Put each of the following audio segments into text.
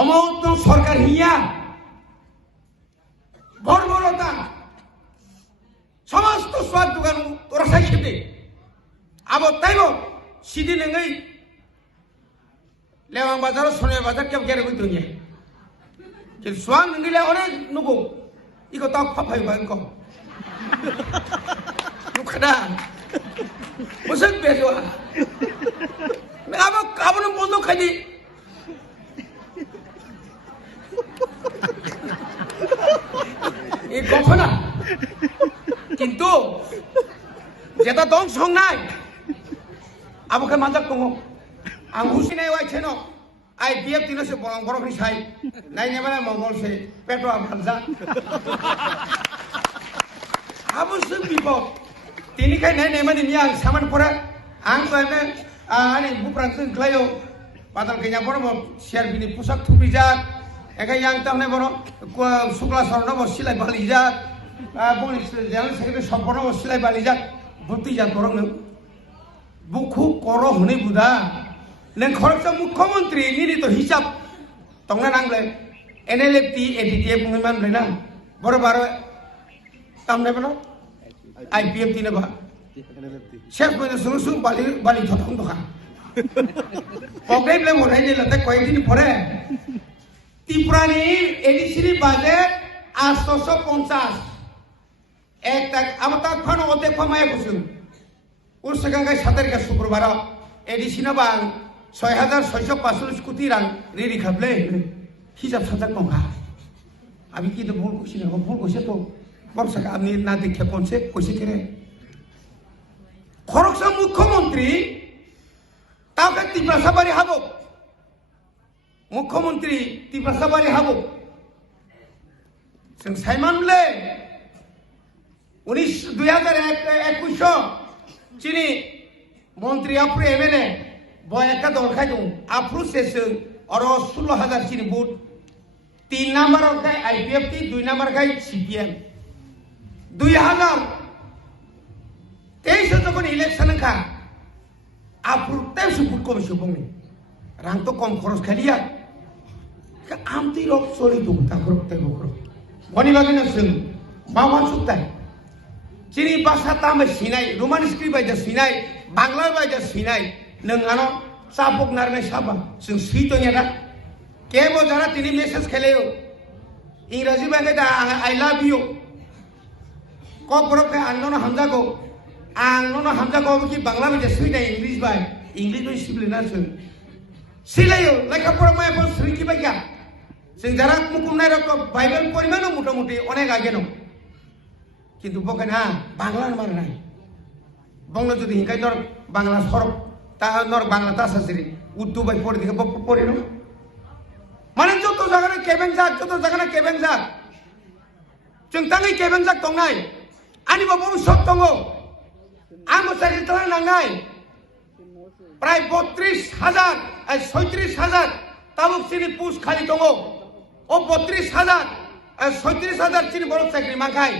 অমত সরকার হিয়া বর্বরতা সমস্ত সোয়াদ দোকান তোরা সাইকেলে আবার তাইব সিদি নঙै লেওয়াং বাজার সোনিয়া বাজার কেউ গেরে কই দুনিয়া যে সোয়াং নঙैলে অনেক নুবো ইকো তাও ফাফাই বাঙ্ক নুখাদা বসক বেজোয়া আবার আবার বন্ধ খাইদি এই ঘটনা কিন্তু যেটা দং সংনাই আবকে মাজাক দङ आं हुसिनाय वाइसेन आइ बिएफ तिनो से बरं बरं साइ नाइने माने मंगल से पेटो आफालजा हाबुसु बिपद तिनिखाय नाइने माने मिया सामान परा आं बाने आनि बुप्रांसो क्लायो बादल गैया बरं शेयर बिनि पुसाक थुबिजाक एका yang तामने बरं सुक्ला सरनो बसिलाय बालिजाक बनि जेल सेक्रेटारि सम्पन्न बसिलाय बालिजाक बुति जा बरं नो बुखु कर हुनै बुदा नों खरसा मुख्यमंत्री निनि तो हिसाब तंगना नांगले एनएलएफटी एडीटीए बुंगैमान लेना बर बार तामने बनो आईपीएफटी ने बा शेफ को सुसु बाली बाली थथं दखा पकेट ले मोराय ने लते कय दिन परे त्रिपुरानि एडीसीनि बाजेट 850 एक तक अब तक फन ओते फमाय बसु उरसगांगाय सातारिखा शुक्रबार एडीसीना बां 6,645 कोटी रां रेडी खाबले हिसाब साजाक नङा आबि कि तो भूल कुछ नहीं भूल कुछ तो वर्षा का आदमी ना देखे कौन से करे खरगसा मुख्यमंत्री ताके तिप्रासाबारी हाबो मुख्यमंत्री तिप्रासाबारी हाबो जों साइमानले 2021 चिनी मंत्री आपरे एमएलए बयका दरखाय दं आफ्रु सेसों और 16,000 चिनी बुट 3 नंबर खाय आईपीएफटी 2 नंबर खाय सीपीएम 2023 जखन इलेक्शन खा आफ्रु तेसु बुट कमिसो बंनि रां तो कम खरच खालिया आमति रक चली दं ताखर तेबखर बनि बागैनो जों मावान सुक्ताय चिनी भाषा तामै सिनाय रोमान स्क्रिप्ट बायदा सिनाय बांला बायदा सिनाय नोंगानो चापक नारनाय साबा जों सैतोनिया दा केबो जाना तिनि मेसेज खेलेयो इंराजी बायदा दा आई लाभ यू कबरक आंनो हामजागो कि बांला बायदा सैनाय इंग्लिश बाय इंग्लिश बाय सिबलिना जों सिलायो लेखा पढ़ा माय बस रिकी बायगा जों जारा मुकुमनाय रकम बाइबल परिमाण मोटामुटी अनेक आगेनो কিন্তু বকে না বাংলার মার নাই বাংলা যদি হিংকাই নর বাংলা সরব তা নর বাংলা তা সাসরি উর্দু বাই পড়ে দিকে পড়ে নো মানে যত জায়গায় কেবেন যাক যত জায়গায় কেবেন যাক जों তাঙ্গै কেবেন যাক দংনাই আনি বাবু সব দङ आं साइड तला नांगाय प्राय 32,000 36,000 ताबुक सिनि पुस खाली दङ ओ 32,000 36,000 सिनि बड़ साख्रि माखाय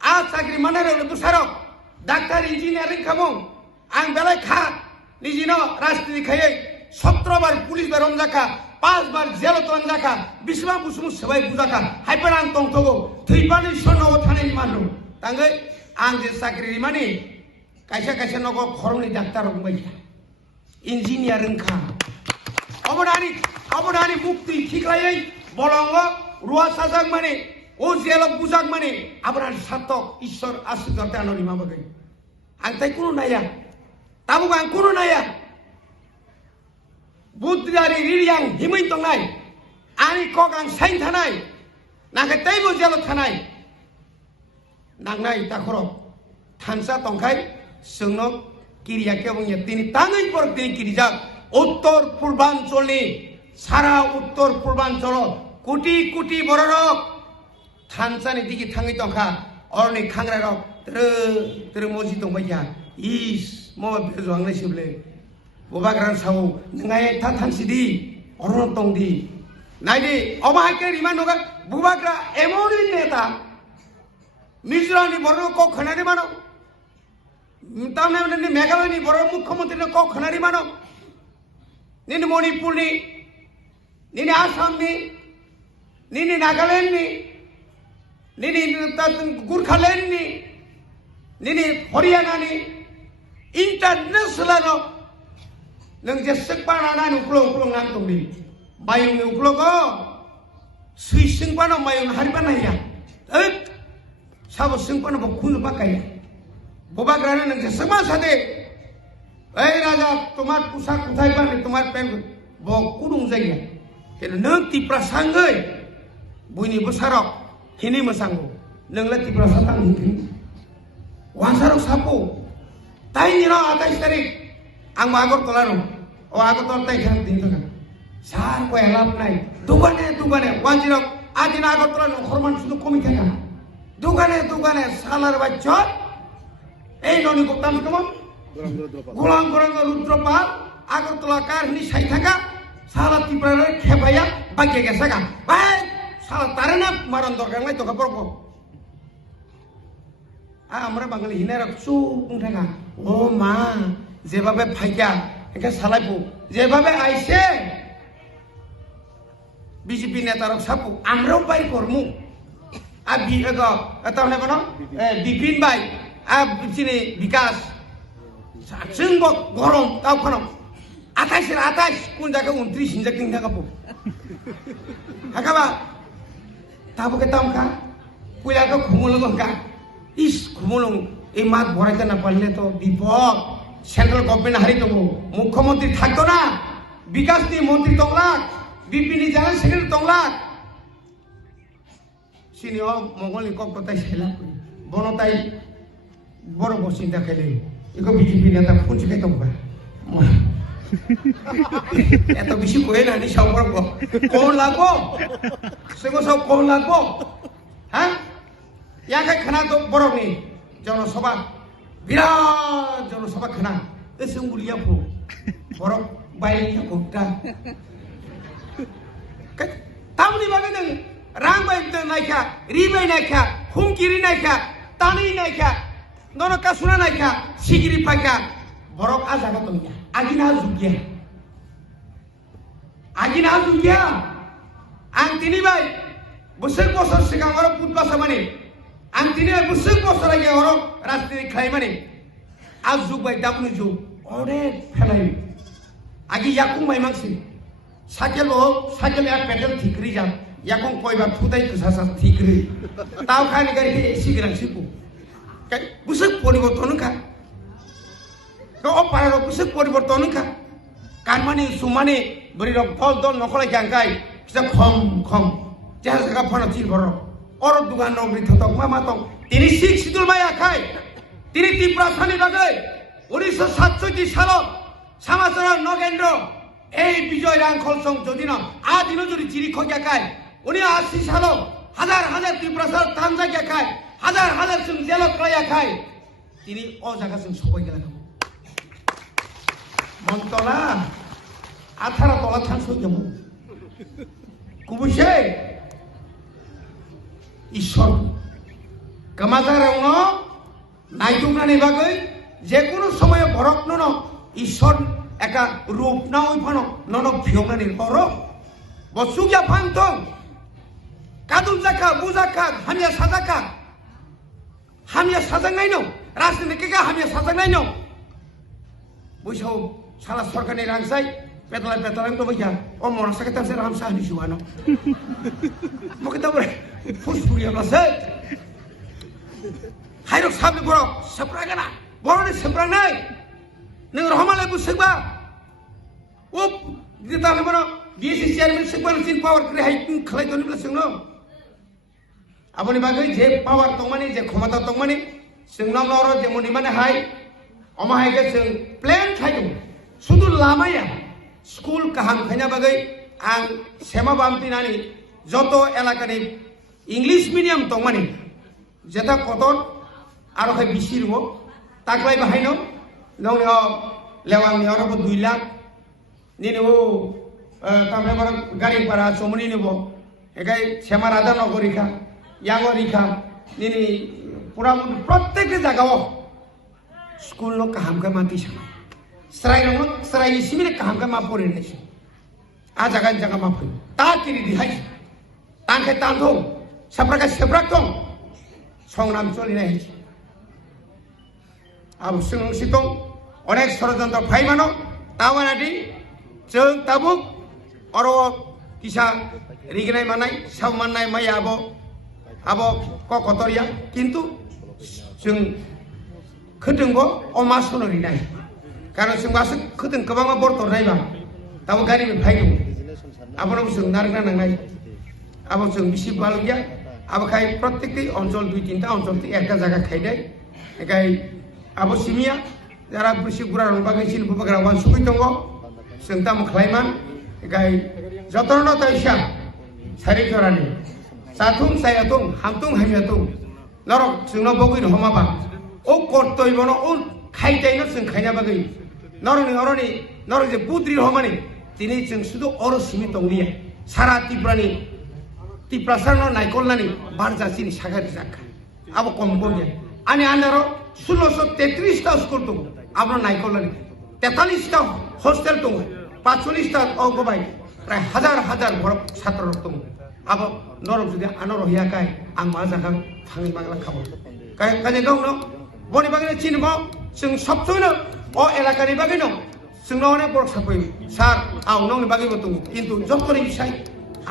आ साख्रि माने बुसारक डाक्टर इंजिनियारिंग खामों आं बेलाय खा निजिनो राजनीति खायै 17 बार पुलिस बेरम जाखा 5 बार जेल तन जाखा बिसमा बुसुम सबाय बुजाखा हाइपर आं तंथगो थैबानि सननाव थानायनि मानु तांगै आं जे साख्रि माने कायसा कायसा नगो खरंनि डाक्टर रंबाय इंजिनियारिंग खा अबदानि मुक्ति खिख्लायै बलंग रुवा साजाक माने ओ जेलक बुजाक माने आबरान सातक ईश्वर आशीर्वाद दाननि माबागै आं ताइ कुनु नाया ताबुक आं कुनु नाया बुद्धियारि रिरियां हिमै दंनाय आंनि कक आं साइन थानाय नाथाय ताइबो जेल थानाय नांनाय दाखरक थानसा दंखाय जोंनो किरियाके बुंयो दिनै ताङै पर दिनै किरिजाक उत्तर पूर्वांचलनि सारा उत्तर पूर्वांचल कोटी कोटी बररक थानसानि दिगि थाङै दंखा अरनि खांग्रारक त्र मजि दंबाया इस म बेजोंनाय सिबले बबाग्रान सावो नङाय था थानसिदि अरन दंदि नायदि अबाहाके रिमान नगा बुबाग्रा एमोनि नेता मिजोरामनि बरनो क खनारि मानो तामने मेघालयनि बर मुख्यमंत्री क खनारि मानो निन मणिपुरनि nini Assam ni, nini Nagaland ni, nini Gurkhaland ni, nini Haryana ni, international no, nang jesek panana nuklong nang tungbi, bayung nuklong ko, sing pano bayung hari panaya, sabo sing pano bakun bakaya, boba grana nang jesek mas hade, raja tomar pusak kuthai pan tomar pen bok kudung jaya, kena nang tipra sanggai, bunyi besarok, kini masanggo, nang la tipra satang hinggi, wasarok sapo. Tay niro atas tarik, ang magor tolano, o agor tol tay kaya dito ka. Saan ko elap nai, dugane, wajirok, adin agor tolano, horman sudu komite ka. Dugane, salar bachot, noni kuptam kamon, gulang rudropal, agor tolakar ni sai thaka, salat tiprare khebaya, bagge gesa ka. Baik, salat tarana maron dorgang lai to ka porko. আমরা বাঙালি হিনারা চুপ থাকা ও মা যেভাবে ফাইকা একে সালাইবো যেভাবে আইছে BJP নেতারক সাপু আমরাও by করমু আর তাহলে কোন বিপিন ভাই আর চিনি বিকাশ जोंबो গরম তাও কোন 28 কোন জায়গা 29 হিনজা কিং থাকাবো হাকাবা তাবকে তামকা কইলাকে ঘুমলগন কা ইস ঘুমলং এই মাত ভরাইতে না পারলে তো বিপদ সেন্ট্রাল গভর্নমেন্ট হারি দেবো মুখ্যমন্ত্রী থাকতো না বিকাশ নিয়ে মন্ত্রী তংলাক বিপিনি জেনারেল সেক্রেটারি তংলাক সিনি মঙ্গলি কক্কতাই ছেলা বনতাই বড় বসিন্দা খেলে এগো বিজেপি নেতা ফোন শিখাই তংবা এত বেশি কয়ে না নি সম্পর্ক কোন লাগবো সেগো সব কোন লাগবো হ্যাঁ ইয়াকে খানা তো বড় নেই জনসভা বিরাট জনসভা খানা এসে গুলিয়া ফো বড় বাইরে ভোটটা তামনি বাগে নং রাং বাই নাইখা রিবাই নাইখা হুমকিরি নাইখা তানি নাইখা নরকা সুনা নাইখা সিগিরি পাইকা বড় আজাগা তমিয়া আগিনা জুগিয়া আং তিনি বাই বছর সিগাং অর পুতবাসা মানে আং তিনি বছর আগে অর রাজনীতি খাই মানে আজ যুগ বাই দাবনি যুগ অনেক ফেলাই আগে ইয়াকুং মাই মাংসি সাইকেল এক পেডেল ঠিকরি যান ইয়াকুং কয়বার ফুটাই কুসাসা ঠিকরি তাও খানি গাড়ি সিগিরাং সিপু বুসুক পরিবর্তন খা পাড়ার বুসুক পরিবর্তন খা কানমানি সুমানি বরি দল নকলাই গাঙ্গাই খম যাহা জায়গা ফানা চির ঘর অর দোকান নগরী থতক মা মাতং তিনি শিখ সিদুল মাই আখাই তিনি ত্রিপুরা সানি বাগে 1967 সালত সামাচরণ নগেন্দ্র এই বিজয় রাংখলসং যদি না আদিনো যদি চিরি খোঁজাকায় 1980 সালত হাজার ত্রিপুরা সাল তানজাগিয়া খায় হাজার जों জেলত ক্লাইয়া খায় তিনি অ জায়গা जों সবাই গেলা খাবো মন্তলা 18 তলা থানসই যাবো কুবুসে ঈশ্বর কামাজারাউন নাইটুকনানি বাগৈ যে কোনো সময়ে বরকন ঈশ্বর একা রূপ না ওই ফানো ননক ভিয়ংনানি বড় বসুগিয়া ফাংথং কাদুল জাখা বুজাখা হামিয়া সাজাখা হামিয়া সাজাংনাই নো রাজনীতিকে হামিয়া সাজাংনাই নো বৈসাও সারা সরকারনি রাংসাই পেতলাই তো বইয়া ও মনসাকে তামসে রামসা হানি সুয়ানো মকে তো ফুসফুরিয়া প্লাসে হাইরক সাবনি বড় সেপ্রাগানা বড়নি সেপ্রাগনাই नों रहमाले बुसगबा ओ दिता हमनो बीएससी चेयरमैन सेक्टर सिन पावर क्रे हाइकिंग खलाय दनिब्ला जोंनो आबनि बागै जे पावर तंमानि जे क्षमता तंमानि जोंनाव नरो जेमनि माने हाय अमाहायगे जों प्लेन थायदों सुदु लामाया स्कुल काहां खायना बागै आं सेमा बामतिनानि जतो एलाकानि इंग्लिश मीडियम तंमानि जेता कतन आरो खाय बिसिरबो ताकलाय बाहायनो नौनि लेवांनि अरबो 2 लाख निनो तामने बर गाड़ी भाड़ा चमनि निबो एकाय सेमा राजा नगरिखा यागरिखा निनि पुरा प्रत्येक जागाव स्कुल नो काहामका माति समा सराय नो सराय सिमिने काहामका मा परेनैस ajagan jaga mapu ta kiri di hai tangkai tangthong sapraka sebrak thong songnam choli nai abu sung sitong onek ষড়যন্ত্র ফাইমানো tawanadi jeng tabuk oro kisa riginai manai sammanai mai abo kokotoria kintu jeng khedengbo oma sonori nai karena jeng basu khedeng kebanga bortor nai ba tabo gari be phaidong abono jeng nargna nangnai abo jeng bisi balugya abo khai প্রত্যেকটি অঞ্চল 2-3টা অঞ্চল একটা জায়গা খাইদাই একাই abo simia যারা বেশি গুড়া রংবাগে ছিল বুবাগ্রা ওয়ান সুবি দङ जों दा मखलायमान गाय जतन ताइसा सारि जरानि जाथुं सायाथुं हामथुं हामियाथुं नरक जोंनाव बगै हमाबा ओ कर्तयबनो ओ खायदायनो जों खायना बागै नरक जे बुद्रि हमानि दिनै जों सुदु अरसिमि दंलिया सारा तिप्रासारनो नायकलनानि बारजासिनि सागारि जाखा आबो कम्बोनिया आनि आनारो 1633टा स्कुल दङ आबो नायकलनानि 43टा हस्टेल दङ 45टा अगबाय प्राय हाजार बर छात्र दङ आबो नरक जुदि आनर हियाकाय आं मा जाखां थाङै बांला खाबो काजे गावनो बनि बागैनो चिनबो जों सबसोनो अ एलाकानि बागैनो जोंनाव अनेक बर साफै सार आं नंनि बागैबो दङ किन्तु जतनि बिसाय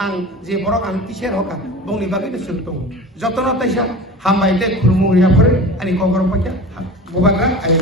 आं जे बरक आं टिचार हका बंनि बागैनो जों दङ जतन ताइसा हामबाय दे खुलुमु रियाफोर आनि गगर पाक्या बुबाग्रा आइ